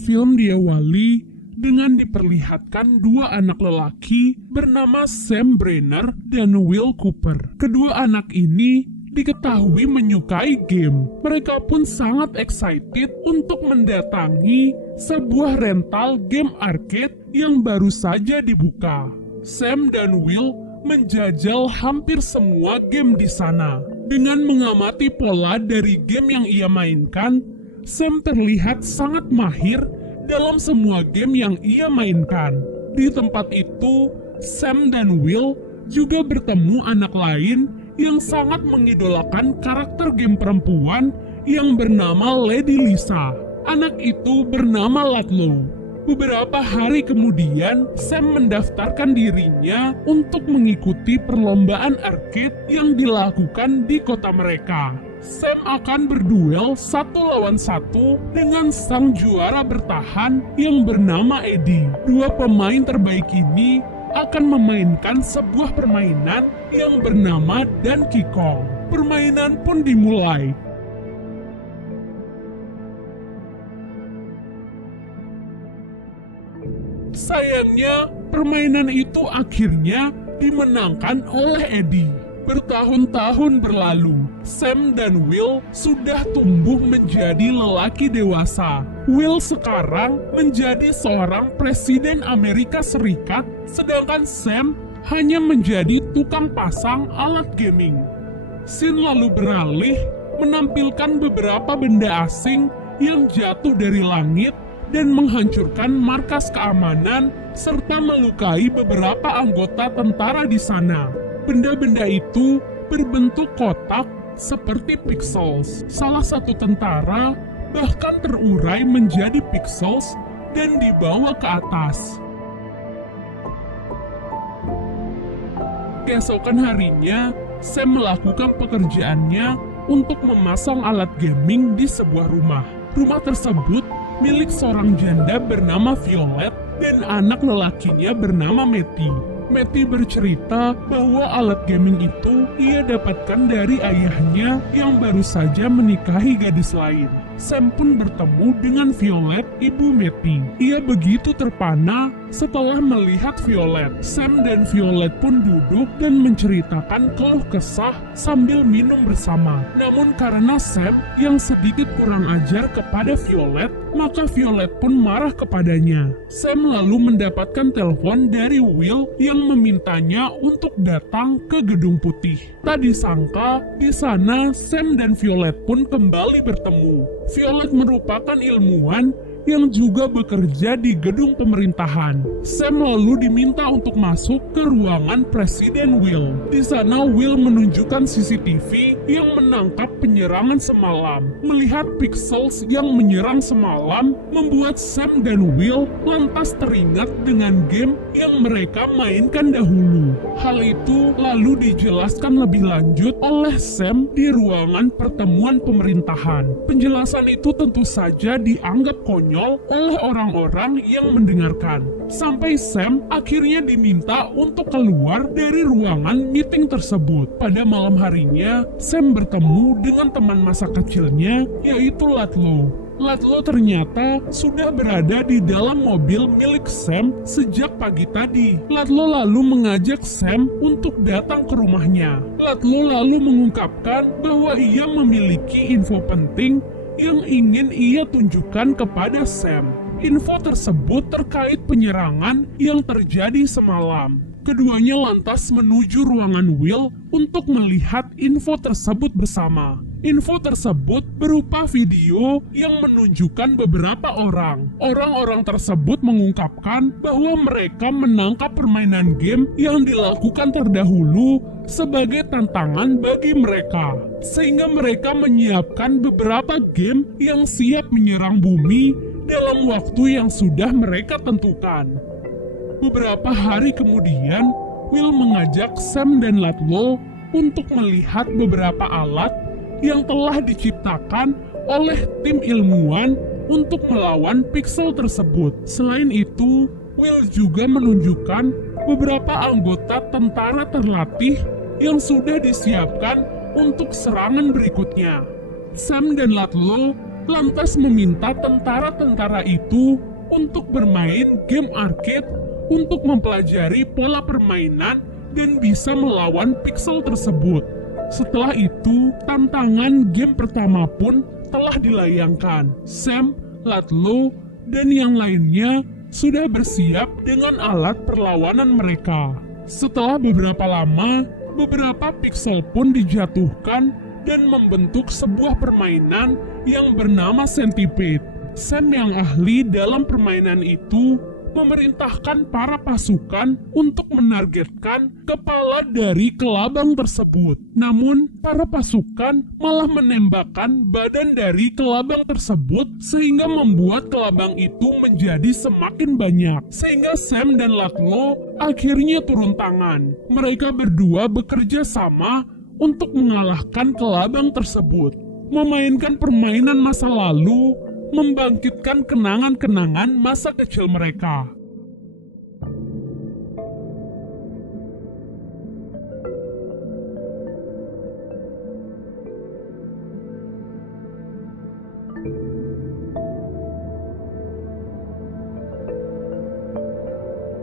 Film diawali dengan diperlihatkan dua anak lelaki bernama Sam Brenner dan Will Cooper. Kedua anak ini diketahui menyukai game. Mereka pun sangat excited untuk mendatangi sebuah rental game arcade yang baru saja dibuka. Sam dan Will menjajal hampir semua game di sana. Dengan mengamati pola dari game yang ia mainkan, Sam terlihat sangat mahir dalam semua game yang ia mainkan. Di tempat itu, Sam dan Will juga bertemu anak lain yang sangat mengidolakan karakter game perempuan yang bernama Lady Lisa. Anak itu bernama Ludlow. Beberapa hari kemudian, Sam mendaftarkan dirinya untuk mengikuti perlombaan arcade yang dilakukan di kota mereka. Sam akan berduel 1 lawan 1 dengan sang juara bertahan yang bernama Eddie. Dua pemain terbaik ini akan memainkan sebuah permainan yang bernama Donkey Kong. Permainan pun dimulai. Sayangnya, permainan itu akhirnya dimenangkan oleh Eddie. Bertahun-tahun berlalu, Sam dan Will sudah tumbuh menjadi lelaki dewasa. Will sekarang menjadi seorang presiden Amerika Serikat, sedangkan Sam hanya menjadi tukang pasang alat gaming. Scene lalu beralih menampilkan beberapa benda asing yang jatuh dari langit dan menghancurkan markas keamanan serta melukai beberapa anggota tentara di sana. Benda-benda itu berbentuk kotak seperti pixels. Salah satu tentara bahkan terurai menjadi pixels dan dibawa ke atas. Keesokan harinya, Sam melakukan pekerjaannya untuk memasang alat gaming di sebuah rumah. Rumah tersebut milik seorang janda bernama Violet dan anak lelakinya bernama Matty. Matty bercerita bahwa alat gaming itu ia dapatkan dari ayahnya yang baru saja menikahi gadis lain. Sam pun bertemu dengan Violet, ibu Matty. Ia begitu terpana setelah melihat Violet. Sam dan Violet pun duduk dan menceritakan keluh kesah sambil minum bersama. Namun karena Sam yang sedikit kurang ajar kepada Violet, maka Violet pun marah kepadanya. Sam lalu mendapatkan telepon dari Will yang memintanya untuk datang ke Gedung Putih. Tak disangka, di sana Sam dan Violet pun kembali bertemu. Violet merupakan ilmuwan yang juga bekerja di gedung pemerintahan. Sam lalu diminta untuk masuk ke ruangan Presiden Will. Di sana Will menunjukkan CCTV yang menangkap penyerangan semalam. Melihat pixels yang menyerang semalam, membuat Sam dan Will lantas teringat dengan game yang mereka mainkan dahulu. Hal itu lalu dijelaskan lebih lanjut oleh Sam di ruangan pertemuan pemerintahan. Penjelasan itu tentu saja dianggap konyol oleh orang-orang yang mendengarkan. Sampai Sam akhirnya diminta untuk keluar dari ruangan meeting tersebut. Pada malam harinya, Sam bertemu dengan teman masa kecilnya, yaitu Ludlow. Ludlow ternyata sudah berada di dalam mobil milik Sam sejak pagi tadi. Ludlow lalu mengajak Sam untuk datang ke rumahnya. Ludlow lalu mengungkapkan bahwa ia memiliki info penting yang ingin ia tunjukkan kepada Sam. Info tersebut terkait penyerangan yang terjadi semalam. Keduanya lantas menuju ruangan Will untuk melihat info tersebut bersama. Info tersebut berupa video yang menunjukkan beberapa orang. Orang-orang tersebut mengungkapkan bahwa mereka menangkap permainan game yang dilakukan terdahulu sebagai tantangan bagi mereka, sehingga mereka menyiapkan beberapa game yang siap menyerang bumi dalam waktu yang sudah mereka tentukan. Beberapa hari kemudian, Will mengajak Sam dan Ludlow untuk melihat beberapa alat yang telah diciptakan oleh tim ilmuwan untuk melawan pixel tersebut. Selain itu, Will juga menunjukkan beberapa anggota tentara terlatih yang sudah disiapkan untuk serangan berikutnya. Sam dan Ludlow lantas meminta tentara-tentara itu untuk bermain game arcade untuk mempelajari pola permainan dan bisa melawan pixel tersebut. Setelah itu, tantangan game pertama pun telah dilayangkan. Sam, Ludlow, dan yang lainnya sudah bersiap dengan alat perlawanan mereka. Setelah beberapa lama, beberapa pixel pun dijatuhkan dan membentuk sebuah permainan yang bernama Centipede. Sam yang ahli dalam permainan itu memerintahkan para pasukan untuk menargetkan kepala dari kelabang tersebut. Namun, para pasukan malah menembakkan badan dari kelabang tersebut sehingga membuat kelabang itu menjadi semakin banyak. Sehingga Sam dan Ludlow akhirnya turun tangan. Mereka berdua bekerja sama untuk mengalahkan kelabang tersebut. Memainkan permainan masa lalu membangkitkan kenangan-kenangan masa kecil mereka.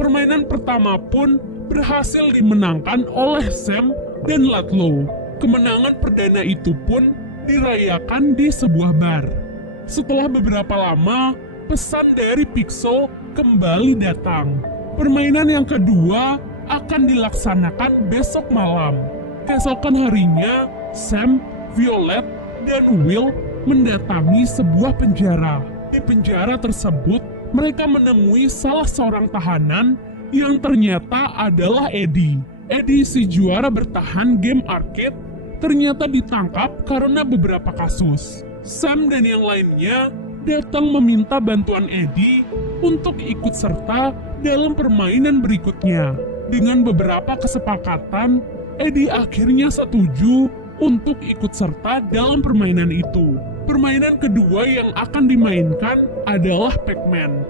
Permainan pertama pun berhasil dimenangkan oleh Sam dan Ludlow. Kemenangan perdana itu pun dirayakan di sebuah bar. Setelah beberapa lama, pesan dari Pixel kembali datang. Permainan yang kedua akan dilaksanakan besok malam. Keesokan harinya, Sam, Violet, dan Will mendatangi sebuah penjara. Di penjara tersebut, mereka menemui salah seorang tahanan yang ternyata adalah Eddie. Eddie, si juara bertahan game arcade, ternyata ditangkap karena beberapa kasus. Sam dan yang lainnya datang meminta bantuan Eddie untuk ikut serta dalam permainan berikutnya. Dengan beberapa kesepakatan, Eddie akhirnya setuju untuk ikut serta dalam permainan itu. Permainan kedua yang akan dimainkan adalah Pac-Man.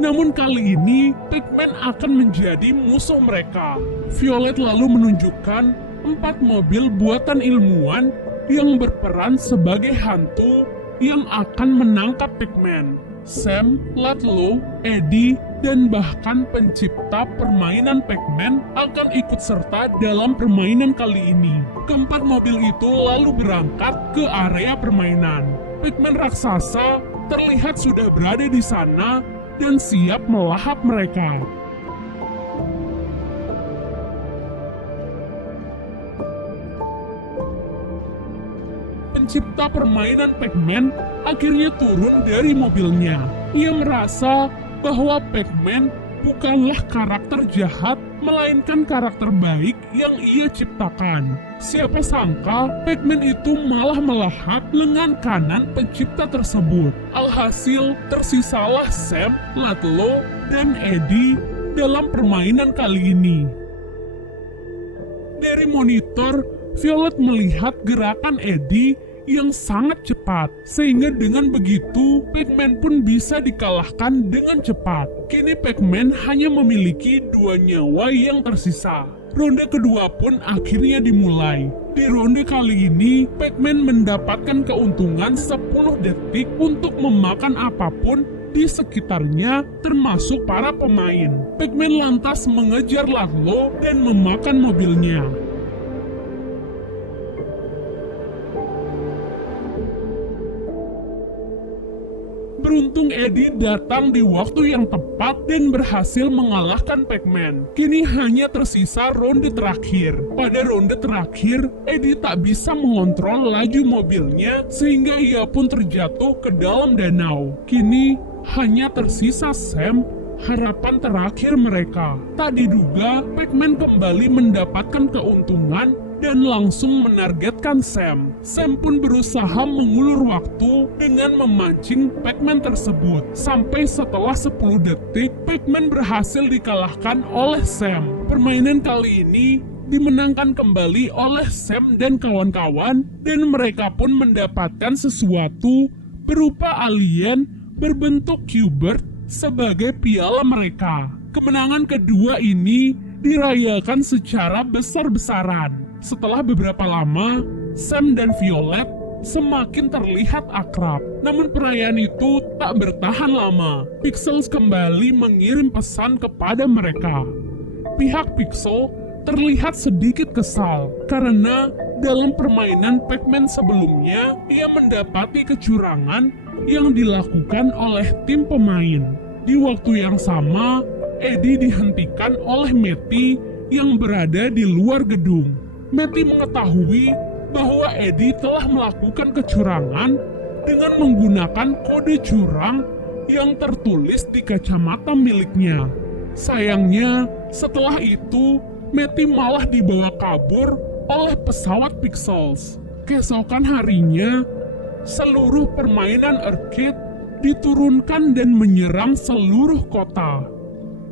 Namun kali ini, Pac-Man akan menjadi musuh mereka. Violet lalu menunjukkan 4 mobil buatan ilmuwan yang berperan sebagai hantu yang akan menangkap Pac-Man. Sam, Ludlow, Eddie, dan bahkan pencipta permainan Pac-Man akan ikut serta dalam permainan kali ini. Keempat mobil itu lalu berangkat ke area permainan. Pac-Man raksasa terlihat sudah berada di sana dan siap melahap mereka. Pencipta permainan Pac-Man akhirnya turun dari mobilnya. Ia merasa bahwa Pac-Man bukanlah karakter jahat, melainkan karakter baik yang ia ciptakan. Siapa sangka Pac-Man itu malah melahap lengan kanan pencipta tersebut. Alhasil, tersisalah Sam, Ludlow, dan Eddie dalam permainan kali ini. Dari monitor, Violet melihat gerakan Eddie yang sangat cepat, sehingga dengan begitu Pac-Man pun bisa dikalahkan dengan cepat. Kini Pac-Man hanya memiliki 2 nyawa yang tersisa. Ronde kedua pun akhirnya dimulai. Di ronde kali ini, Pac-Man mendapatkan keuntungan 10 detik untuk memakan apapun di sekitarnya, termasuk para pemain. Pac-Man lantas mengejar Ludlow dan memakan mobilnya. Beruntung Eddie datang di waktu yang tepat dan berhasil mengalahkan Pac-Man. Kini hanya tersisa ronde terakhir. Pada ronde terakhir, Eddie tak bisa mengontrol laju mobilnya sehingga ia pun terjatuh ke dalam danau. Kini hanya tersisa Sam, harapan terakhir mereka. Tak diduga, Pac-Man kembali mendapatkan keuntungan dan langsung menargetkan Sam. Sam pun berusaha mengulur waktu dengan memancing Pac-Man tersebut. Sampai setelah 10 detik, Pac-Man berhasil dikalahkan oleh Sam. Permainan kali ini dimenangkan kembali oleh Sam dan kawan-kawan, dan mereka pun mendapatkan sesuatu berupa alien berbentuk Q*bert sebagai piala mereka. Kemenangan kedua ini dirayakan secara besar-besaran. Setelah beberapa lama, Sam dan Violet semakin terlihat akrab. Namun perayaan itu tak bertahan lama. Pixels kembali mengirim pesan kepada mereka. Pihak Pixel terlihat sedikit kesal karena dalam permainan Pac-Man sebelumnya ia mendapati kecurangan yang dilakukan oleh tim pemain. Di waktu yang sama, Eddie dihentikan oleh Matty yang berada di luar gedung. Matty mengetahui bahwa Eddie telah melakukan kecurangan dengan menggunakan kode curang yang tertulis di kacamata miliknya. Sayangnya, setelah itu, Matty malah dibawa kabur oleh pesawat Pixels. Keesokan harinya, seluruh permainan arcade diturunkan dan menyerang seluruh kota.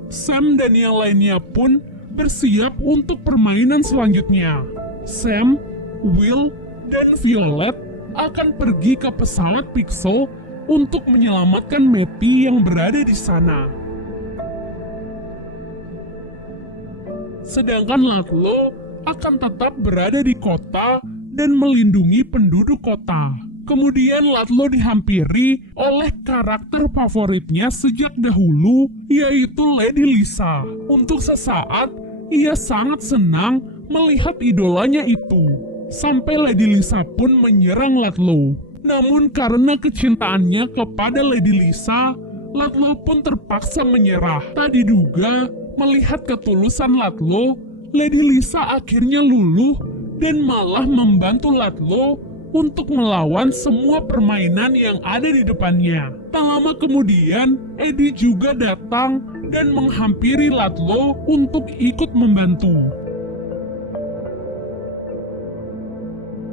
Sam dan yang lainnya pun bersiap untuk permainan selanjutnya. Sam, Will, dan Violet akan pergi ke pesawat Pixel untuk menyelamatkan Matty yang berada di sana. Sedangkan Ludlow akan tetap berada di kota dan melindungi penduduk kota. Kemudian Ludlow dihampiri oleh karakter favoritnya sejak dahulu, yaitu Lady Lisa. Untuk sesaat, ia sangat senang melihat idolanya itu. Sampai Lady Lisa pun menyerang Ludlow. Namun karena kecintaannya kepada Lady Lisa, Ludlow pun terpaksa menyerah. Tak diduga, melihat ketulusan Ludlow, Lady Lisa akhirnya luluh dan malah membantu Ludlow untuk melawan semua permainan yang ada di depannya. Tak lama kemudian, Eddie juga datang dan menghampiri Ludlow untuk ikut membantu.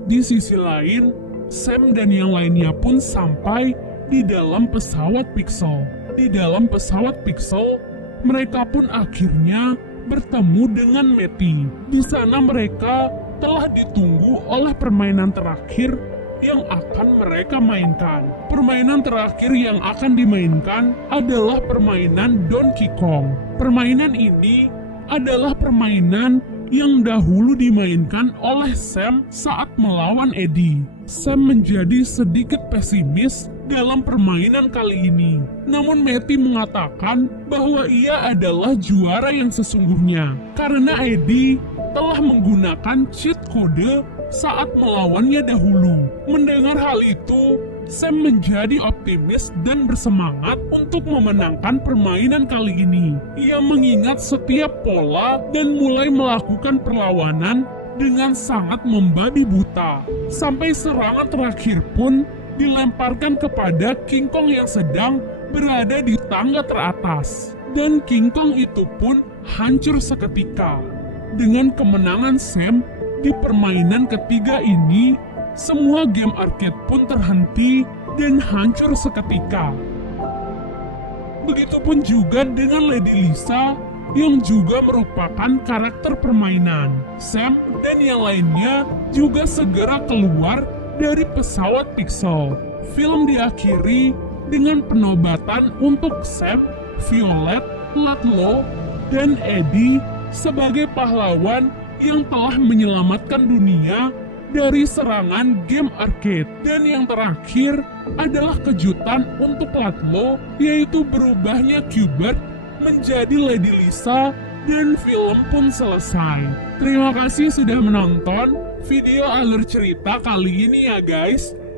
Di sisi lain, Sam dan yang lainnya pun sampai di dalam pesawat Pixel. Di dalam pesawat Pixel, mereka pun akhirnya bertemu dengan Matty. Di sana mereka telah ditunggu oleh permainan terakhir yang akan mereka mainkan. Permainan terakhir yang akan dimainkan adalah permainan Donkey Kong. Permainan ini adalah permainan yang dahulu dimainkan oleh Sam saat melawan Eddie. Sam menjadi sedikit pesimis dalam permainan kali ini. Namun Matty mengatakan bahwa ia adalah juara yang sesungguhnya karena Eddie telah menggunakan cheat code saat melawannya dahulu. Mendengar hal itu, Sam menjadi optimis dan bersemangat untuk memenangkan permainan kali ini. Ia mengingat setiap pola dan mulai melakukan perlawanan dengan sangat membabi buta. Sampai serangan terakhir pun dilemparkan kepada King Kong yang sedang berada di tangga teratas. Dan King Kong itu pun hancur seketika. Dengan kemenangan Sam di permainan ketiga ini, semua game arcade pun terhenti dan hancur seketika. Begitupun juga dengan Lady Lisa yang juga merupakan karakter permainan. Sam dan yang lainnya juga segera keluar dari pesawat Pixel. Film diakhiri dengan penobatan untuk Sam, Violet, Ludlow, dan Eddie sebagai pahlawan yang telah menyelamatkan dunia dari serangan game arcade. Dan yang terakhir adalah kejutan untuk Ludlow, yaitu berubahnya Q*bert menjadi Lady Lisa dan film pun selesai. Terima kasih sudah menonton video alur cerita kali ini ya guys.